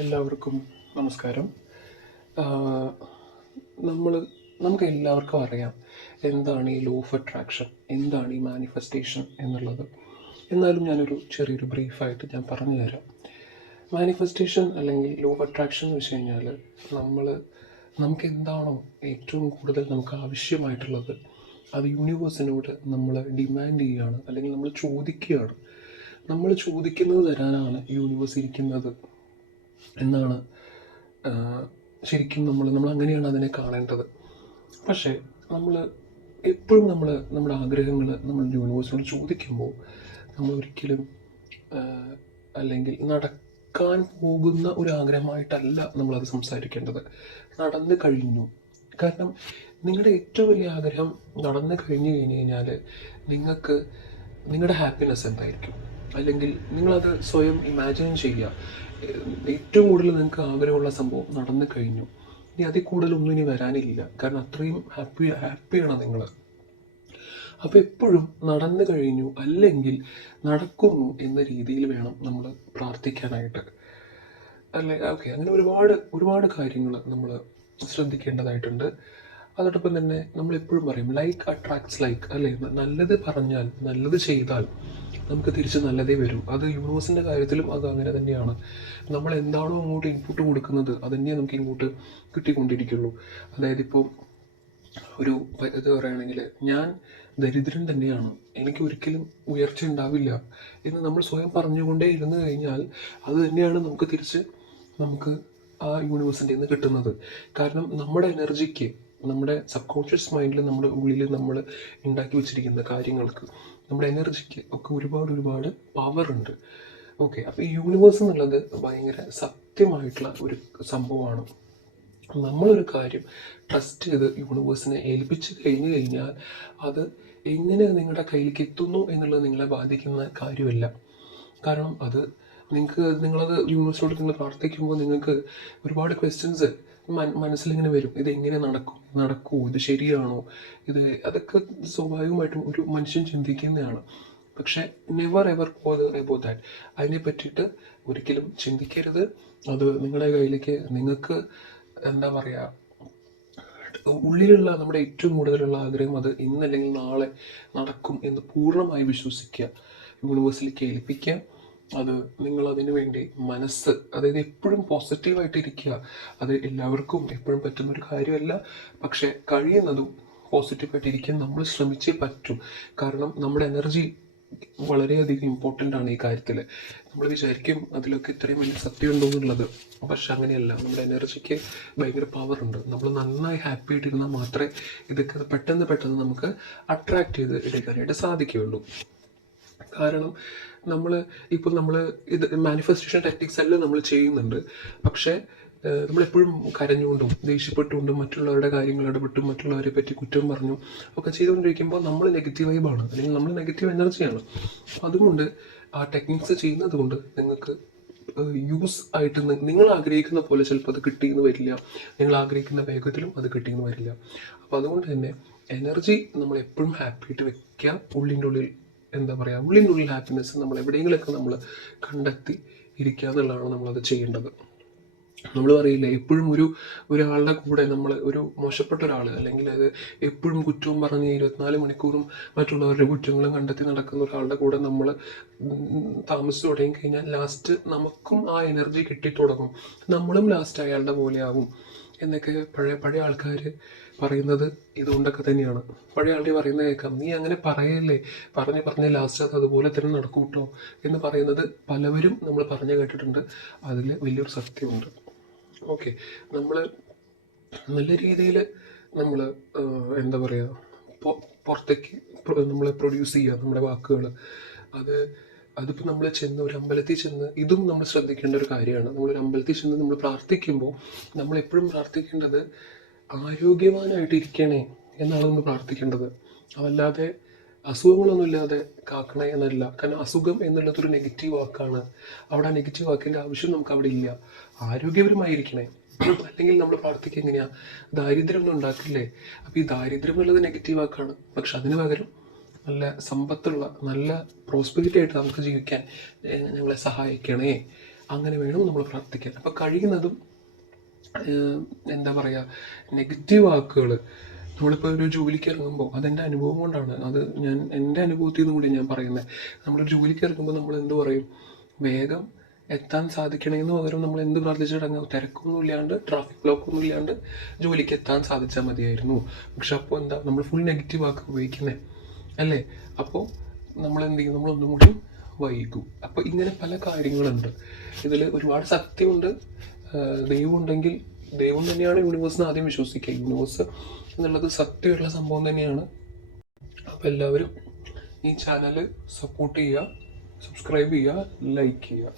എല്ലാവർക്കും നമസ്കാരം. നമ്മൾ നമുക്ക് എല്ലാവർക്കും അറിയാം എന്താണ് ഈ ലോ ഓഫ് അട്രാക്ഷൻ എന്താണ് ഈ മാനിഫെസ്റ്റേഷൻ എന്നുള്ളത്. എന്നാലും ഞാനൊരു ചെറിയൊരു ബ്രീഫായിട്ട് ഞാൻ പറഞ്ഞു തരാം മാനിഫെസ്റ്റേഷൻ അല്ലെങ്കിൽ ലോ ഓഫ് അട്രാക്ഷൻ എന്ന് വെച്ച് കഴിഞ്ഞാൽ നമ്മൾ നമുക്ക് എന്താണോ ഏറ്റവും കൂടുതൽ നമുക്ക് ആവശ്യമായിട്ടുള്ളത് അത് യൂണിവേഴ്സിനോട് നമ്മൾ ഡിമാൻഡ് ചെയ്യുകയാണ് അല്ലെങ്കിൽ നമ്മൾ ചോദിക്കുകയാണ്. നമ്മൾ ചോദിക്കുന്നത് തരാനാണ് യൂണിവേഴ്സ് ഇരിക്കുന്നത്. എന്നാണ് ശരിക്കും നമ്മൾ നമ്മൾ അങ്ങനെയാണ് അതിനെ കാണേണ്ടത്. പക്ഷേ നമ്മൾ എപ്പോഴും നമ്മൾ നമ്മുടെ ആഗ്രഹങ്ങൾ നമ്മൾ യൂണിവേഴ്സിനോട് ചോദിക്കുമ്പോൾ നമ്മൾ ഒരിക്കലും അല്ലെങ്കിൽ നടക്കാൻ പോകുന്ന ഒരു ആഗ്രഹമായിട്ടല്ല നമ്മളത് സംസാരിക്കേണ്ടത്. നടന്നു കഴിഞ്ഞു. കാരണം നിങ്ങളുടെ ഏറ്റവും വലിയ ആഗ്രഹം നടന്നു കഴിഞ്ഞു കഴിഞ്ഞ് കഴിഞ്ഞാൽ നിങ്ങൾക്ക് നിങ്ങളുടെ ഹാപ്പിനെസ് എന്തായിരിക്കും? അല്ലെങ്കിൽ നിങ്ങളത് സ്വയം ഇമാജിൻ ചെയ്യുക. ഏറ്റവും കൂടുതൽ നിങ്ങൾക്ക് ആഗ്രഹമുള്ള സംഭവം നടന്നു കഴിഞ്ഞു. ഇനി അതിൽ കൂടുതലൊന്നും ഇനി വരാനില്ല. കാരണം അത്രയും ഹാപ്പി ഹാപ്പിയാണ് നിങ്ങൾ. അപ്പോൾ എപ്പോഴും നടന്നു കഴിഞ്ഞു അല്ലെങ്കിൽ നടക്കുന്നു എന്ന രീതിയിൽ വേണം നമ്മൾ പ്രാർത്ഥിക്കാനായിട്ട്. അല്ലെ? ഓക്കെ അങ്ങനെ ഒരുപാട് ഒരുപാട് കാര്യങ്ങൾ നമ്മൾ ശ്രദ്ധിക്കേണ്ടതായിട്ടുണ്ട്. അതോടൊപ്പം തന്നെ നമ്മൾ എപ്പോഴും പറയും ലൈക്ക് അട്രാക്ട്സ് ലൈക്ക് അല്ലേ? നല്ലത് പറഞ്ഞാൽ നല്ലത് ചെയ്താൽ നമുക്ക് തിരിച്ച് നല്ലതേ വരും. അത് യൂണിവേഴ്സിന്റെ കാര്യത്തിലും അത് അങ്ങനെ തന്നെയാണ്. നമ്മൾ എന്താണോ അങ്ങോട്ട് ഇൻപുട്ട് കൊടുക്കുന്നത് അതന്നെ നമുക്ക് ഇങ്ങോട്ട് കിട്ടിക്കൊണ്ടിരിക്കുള്ളൂ. അതായത് ഇപ്പോൾ ഒരു ഇത് പറയുകയാണെങ്കിൽ ഞാൻ ദരിദ്രൻ തന്നെയാണ്. എനിക്ക് ഒരിക്കലും ഉയർച്ച ഉണ്ടാവില്ല എന്ന് നമ്മൾ സ്വയം പറഞ്ഞുകൊണ്ടേ ഇരുന്ന് കഴിഞ്ഞാൽ അത് തന്നെയാണ് നമുക്ക് തിരിച്ച് നമുക്ക് ആ യൂണിവേഴ്സിന്റെ നിന്ന് കിട്ടുന്നത്. കാരണം നമ്മുടെ എനർജിക്ക് നമ്മുടെ സബ് കോൺഷ്യസ് മൈൻഡിൽ നമ്മുടെ ഉള്ളിൽ നമ്മൾ ഉണ്ടാക്കി വെച്ചിരിക്കുന്ന കാര്യങ്ങൾക്ക് നമ്മുടെ എനർജിക്ക് ഒക്കെ ഒരുപാട് ഒരുപാട് പവർ ഉണ്ട്. ഓക്കെ അപ്പോൾ ഈ യൂണിവേഴ്സ് എന്നുള്ളത് ഭയങ്കര സത്യമായിട്ടുള്ള ഒരു സംഭവമാണ്. നമ്മളൊരു കാര്യം ട്രസ്റ്റ് ചെയ്ത് യൂണിവേഴ്സിനെ ഏൽപ്പിച്ച് കഴിഞ്ഞു കഴിഞ്ഞാൽ അത് എങ്ങനെ നിങ്ങളുടെ കയ്യിലേക്ക് എത്തുന്നു എന്നുള്ളത് നിങ്ങളെ ബാധിക്കുന്ന കാര്യമല്ല. കാരണം അത് നിങ്ങൾക്ക് നിങ്ങളത് യൂണിവേഴ്സിനോട് നിങ്ങൾ പ്രാർത്ഥിക്കുമ്പോൾ നിങ്ങൾക്ക് ഒരുപാട് ക്വസ്റ്റ്യൻസ് മനസ്സിലിങ്ങനെ വരും. ഇത് എങ്ങനെ നടക്കും നടക്കുമോ ഇത് ശരിയാണോ? ഇത് അതൊക്കെ സ്വാഭാവികമായിട്ടും ഒരു മനുഷ്യൻ ചിന്തിക്കുന്നതാണ്. പക്ഷെ never ever bother about that അതിനെ പറ്റിയിട്ട് ഒരിക്കലും ചിന്തിക്കരുത്. അത് നിങ്ങളുടെ കയ്യിലേക്ക് നിങ്ങൾക്ക് എന്താ പറയുക ഉള്ളിലുള്ള നമ്മുടെ ഏറ്റവും കൂടുതലുള്ള ആഗ്രഹം അത് ഇന്നല്ലെങ്കിൽ നാളെ നടക്കും എന്ന് പൂർണമായി വിശ്വസിക്കുക. യൂണിവേഴ്സിലേക്ക് ഏൽപ്പിക്കുക അത് നിങ്ങൾ അതിനു വേണ്ടി മനസ്സ് അതായത് എപ്പോഴും പോസിറ്റീവായിട്ട് ഇരിക്കുക അത് എല്ലാവർക്കും എപ്പോഴും പറ്റുന്ന ഒരു കാര്യമല്ല. പക്ഷേ കഴിയുന്നതും പോസിറ്റീവായിട്ട് ഇരിക്കാൻ നമ്മൾ ശ്രമിച്ചേ പറ്റൂ. കാരണം നമ്മുടെ എനർജി വളരെയധികം ഇമ്പോർട്ടന്റ് ആണ് ഈ കാര്യത്തിൽ നമ്മൾ വിചാരിക്കും അതിലൊക്കെ ഇത്രയും വലിയ സത്യം ഉണ്ടോ എന്നുള്ളത്. പക്ഷെ അങ്ങനെയല്ല. നമ്മുടെ എനർജിക്ക് ഭയങ്കര പവർ ഉണ്ട്. നമ്മൾ നന്നായി ഹാപ്പി ആയിട്ടിരുന്നാൽ മാത്രമേ ഇതൊക്കെ പെട്ടെന്ന് പെട്ടെന്ന് നമുക്ക് അട്രാക്ട് ചെയ്ത് എടുക്കാനായിട്ട് സാധിക്കുകയുള്ളൂ. കാരണം നമ്മൾ ഇപ്പോൾ നമ്മൾ ഇത് മാനിഫെസ്റ്റേഷൻ ടെക്നിക്സ് എല്ലാം നമ്മൾ ചെയ്യുന്നുണ്ട്. പക്ഷേ നമ്മളെപ്പോഴും കരഞ്ഞുകൊണ്ടും ദേഷ്യപ്പെട്ടുകൊണ്ടും മറ്റുള്ളവരുടെ കാര്യങ്ങൾ ഇടപെട്ടും മറ്റുള്ളവരെ പറ്റി കുറ്റം പറഞ്ഞു ഒക്കെ ചെയ്തുകൊണ്ടിരിക്കുമ്പോൾ നമ്മൾ നെഗറ്റീവ് വൈബാണ് അല്ലെങ്കിൽ നമ്മൾ നെഗറ്റീവ് എനർജിയാണ് അതുകൊണ്ട് ആ ടെക്നിക്സ് ചെയ്യുന്നത് കൊണ്ട് നിങ്ങൾക്ക് യൂസ് ആയിട്ട് നിങ്ങൾ ആഗ്രഹിക്കുന്ന പോലെ ചിലപ്പോൾ അത് കിട്ടിയെന്ന് വരില്ല. നിങ്ങൾ ആഗ്രഹിക്കുന്ന വേഗത്തിലും അത് കിട്ടിയെന്ന് വരില്ല. അപ്പോൾ അതുകൊണ്ട് തന്നെ എനർജി നമ്മൾ എപ്പോഴും ഹാപ്പി ആയിട്ട് വെക്കുക. ഉള്ളിന്റെ ഉള്ളിൽ എന്താ പറയുക ഉള്ളിനുള്ളിൽ ഹാപ്പിനെസ് നമ്മൾ എവിടെയെങ്കിലുമൊക്കെ നമ്മൾ കണ്ടെത്തി ഇരിക്കുക എന്നുള്ളതാണ് നമ്മളത് ചെയ്യേണ്ടത്. നമ്മൾ പറയില്ലേ എപ്പോഴും ഒരു ഒരാളുടെ കൂടെ നമ്മൾ ഒരു മോശപ്പെട്ട ഒരാൾ അല്ലെങ്കിൽ അത് എപ്പോഴും കുറ്റവും പറഞ്ഞ് ഇരുപത്തിനാല് മണിക്കൂറും മറ്റുള്ളവരുടെ കുറ്റങ്ങളും കണ്ടെത്തി നടക്കുന്ന ഒരാളുടെ കൂടെ നമ്മൾ താമസിച്ച് തുടങ്ങി കഴിഞ്ഞാൽ ലാസ്റ്റ് നമുക്കും ആ എനർജി കിട്ടി തുടങ്ങും നമ്മളും ലാസ്റ്റ് അയാളുടെ പോലെയാവും എന്നൊക്കെ പഴയ പഴയ ആൾക്കാർ പറയുന്നത് ഇതുകൊണ്ടൊക്കെ തന്നെയാണ്. പഴയ ആളുടെ പറയുന്നത് കേൾക്കാം. നീ അങ്ങനെ പറയല്ലേ? പറഞ്ഞ് പറഞ്ഞ് ലാസ്റ്റ് അത് അതുപോലെ തന്നെ നടക്കും കേട്ടോ എന്ന് പറയുന്നത് പലവരും നമ്മൾ പറഞ്ഞു കേട്ടിട്ടുണ്ട്. അതിൽ വലിയൊരു സത്യമുണ്ട്. ഓക്കെ നമ്മൾ നല്ല രീതിയിൽ നമ്മൾ എന്താ പറയുക പുറത്തേക്ക് നമ്മൾ പ്രൊഡ്യൂസ് ചെയ്യുക നമ്മുടെ വാക്കുകൾ അത് അതിപ്പോൾ നമ്മൾ ചെന്ന് ഒരു അമ്പലത്തിൽ ചെന്ന് ഇതും നമ്മൾ ശ്രദ്ധിക്കേണ്ട ഒരു കാര്യമാണ്. നമ്മൾ ഒരു അമ്പലത്തിൽ ചെന്ന് നമ്മൾ പ്രാർത്ഥിക്കുമ്പോൾ നമ്മൾ എപ്പോഴും പ്രാർത്ഥിക്കേണ്ടത് ആരോഗ്യവാനായിട്ട് ഇരിക്കണേ എന്നാണ് നമ്മൾ പ്രാർത്ഥിക്കേണ്ടത്. അതല്ലാതെ അസുഖങ്ങളൊന്നും ഇല്ലാതെ കാക്കണേ എന്നല്ല. കാരണം അസുഖം എന്നുള്ളത് ഒരു നെഗറ്റീവ് വാക്കാണ്. അവിടെ ആ നെഗറ്റീവ് വാക്കിന്റെ ആവശ്യം നമുക്ക് അവിടെ ഇല്ല. ആരോഗ്യപരമായിരിക്കണേ. അല്ലെങ്കിൽ നമ്മൾ പ്രാർത്ഥിക്കുക എങ്ങനെയാ? ദാരിദ്ര്യം ഒന്നും ഉണ്ടാക്കില്ലേ? അപ്പോൾ ഈ ദാരിദ്ര്യം എന്നുള്ളത് നെഗറ്റീവ് വാക്കാണ്. പക്ഷെ അതിന് പകരം നല്ല സമ്പത്തുള്ള നല്ല പ്രോസ്പെരിറ്റി ആയിട്ട് നമുക്ക് ജീവിക്കാൻ ഞങ്ങളെ സഹായിക്കണേ. അങ്ങനെ വേണം നമ്മൾ പ്രാർത്ഥിക്കാൻ. അപ്പോൾ കഴിയുന്നതും എന്താ പറയുക നെഗറ്റീവ് വാക്കുകൾ. നമ്മളിപ്പോൾ ഒരു ജോലിക്ക് ഇറങ്ങുമ്പോൾ അതെന്റെ അനുഭവം കൊണ്ടാണ്. അത് ഞാൻ എന്റെ അനുഭവത്തിൽ നിന്നും കൂടി ഞാൻ പറയുന്നത്. നമ്മൾ ജോലിക്ക് ഇറങ്ങുമ്പോൾ നമ്മൾ എന്ത് പറയും? വേഗം എത്താൻ സാധിക്കണമെന്ന് പകരം നമ്മൾ എന്ത് പ്രാർത്ഥിച്ചിടങ്ങും തിരക്കൊന്നും ഇല്ലാണ്ട് ട്രാഫിക് ബ്ലോക്ക് ഒന്നും ഇല്ലാണ്ട് ജോലിക്ക് എത്താൻ സാധിച്ചാൽ മതിയായിരുന്നു. പക്ഷെ അപ്പോൾ എന്താ നമ്മൾ ഫുൾ നെഗറ്റീവ് ആക്കി ഉപയോഗിക്കുന്നത് അല്ലേ? അപ്പോൾ നമ്മൾ എന്ത് ചെയ്യും നമ്മൾ ഒന്നും കൂടി വൈകും. അപ്പോൾ ഇങ്ങനെ പല കാര്യങ്ങളുണ്ട്. ഇതിൽ ഒരുപാട് സത്യമുണ്ട്. ദൈവമുണ്ടെങ്കിൽ ദൈവം തന്നെയാണ് യൂണിവേഴ്സിന് ആദ്യം വിശ്വസിക്കുക. യൂണിവേഴ്സ് എന്നുള്ളത് സത്യമുള്ള സംഭവം തന്നെയാണ്. അപ്പോൾ എല്ലാവരും ഈ ചാനൽ സപ്പോർട്ട് ചെയ്യുക സബ്സ്ക്രൈബ് ചെയ്യുക ലൈക്ക് ചെയ്യുക.